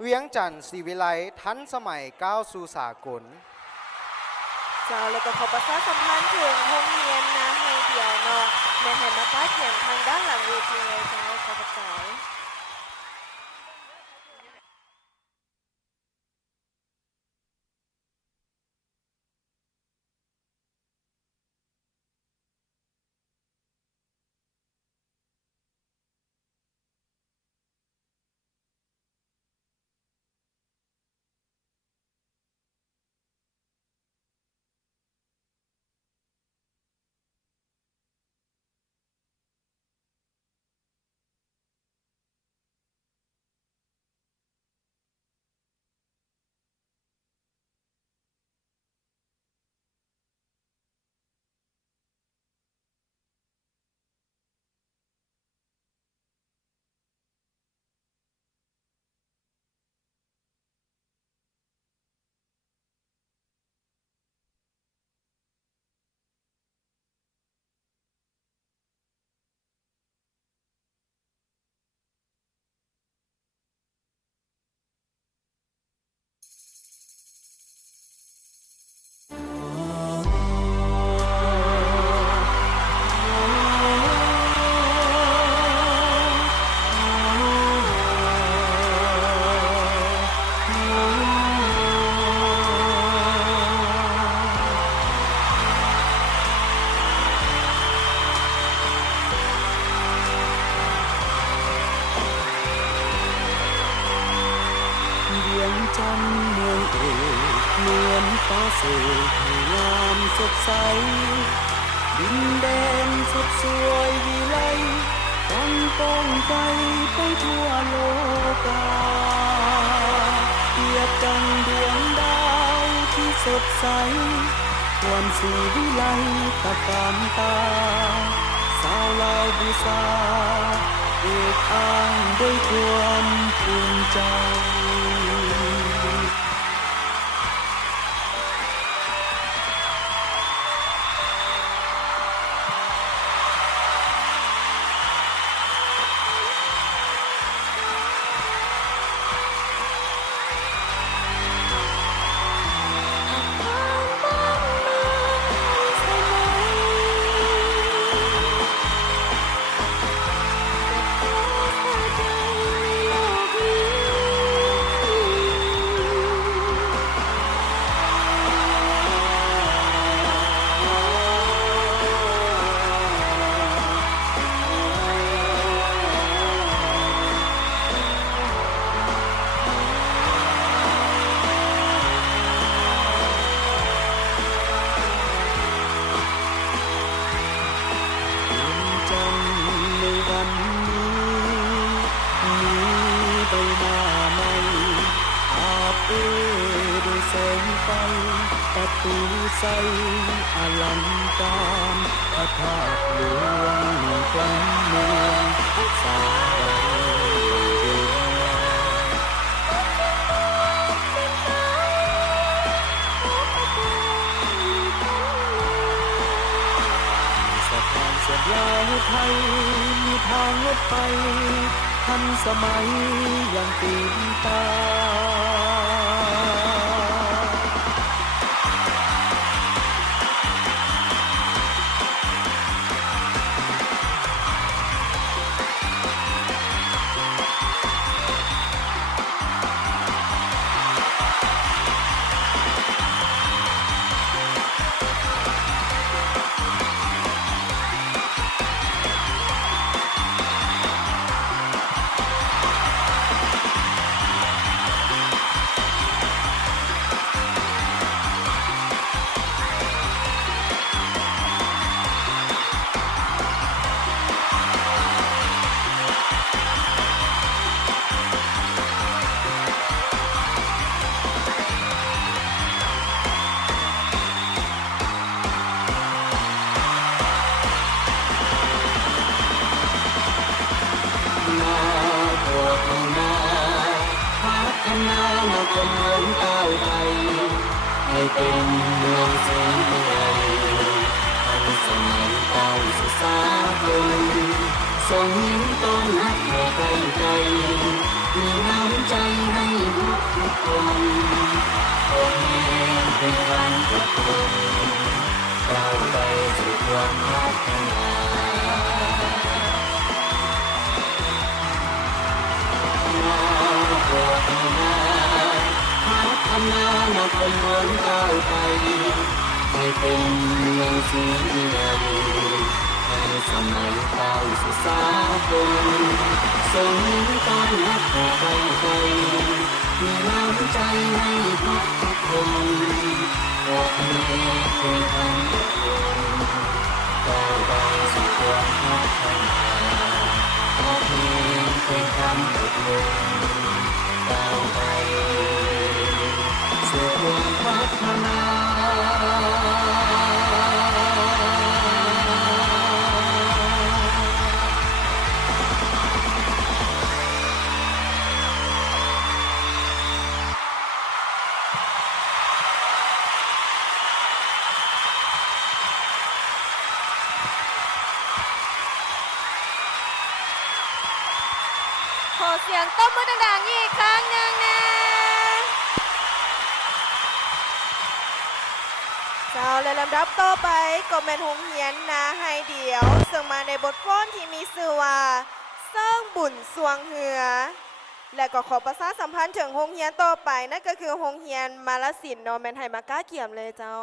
เวียงจันทร์ศรีวิไลทันสมัยก้าวสู่สากลเจ้าแล้วก็ขอประชาสัมพันธ์ถึงโรงเรียนนะให้เดียวเนาะแม่ให้มาป้าเขียนทางด้านหลังเวทีเลยเจ้าขอบใจจันทร์เมืองเอกเหมือนฟ้าเสกให้งามสดใสดินแดนสดสวยวิไลตั้งป้องใจไปทั่วโลกาเปรียบดังดวงดาวที่สดใสความสีวิไลตะการตาสาวลาวบูชาเอกอ้างด้วยความภูมิใจประตูใสอลังการพระธาตุหลวงกลางเมืองสาเดินสะพานเสียบยาวไทยมีทางรถไฟทันสมัยอย่างตื่นตาคนเมืองก้าวไปให้เป็นเมืองสีเมืองทันสมัยเก่าสุสากลส่งยิ้มต้อนรับแขกไกลมีน้ำใจให้ ทุกคนก้าวไปสู่ความพัฒนาพัฒนานับเป็นวันก้าวไปให้เป็นเมืองศรีวิไลให้สมัยก้าวสู่สากลส่งการนับต่อไปมีน้ำใจให้ทุกคนออกเมฆเป็นคำทุกคนก้าวไปสู่ความพัฒนาออกเมฆเป็นคำทุกคนก้าวไปสู่ความพัฒนา ขอเสียงตบมือดังๆอีกครั้งหนึ่งนะเจ้าและลำดับต่อไปก็เป็นโรงเรียนนาไฮเดียวซึ่งมาในบทฟ้อนที่มีชื่อว่าเซิงบุญสวงเหือและก็ขอประชาสัมพันธ์ถึงโรงเรียนต่อไปนั่นก็คือโรงเรียนมาลสินเนาะแม่นไห้มาก้าเกี่ยมเลยเจ้า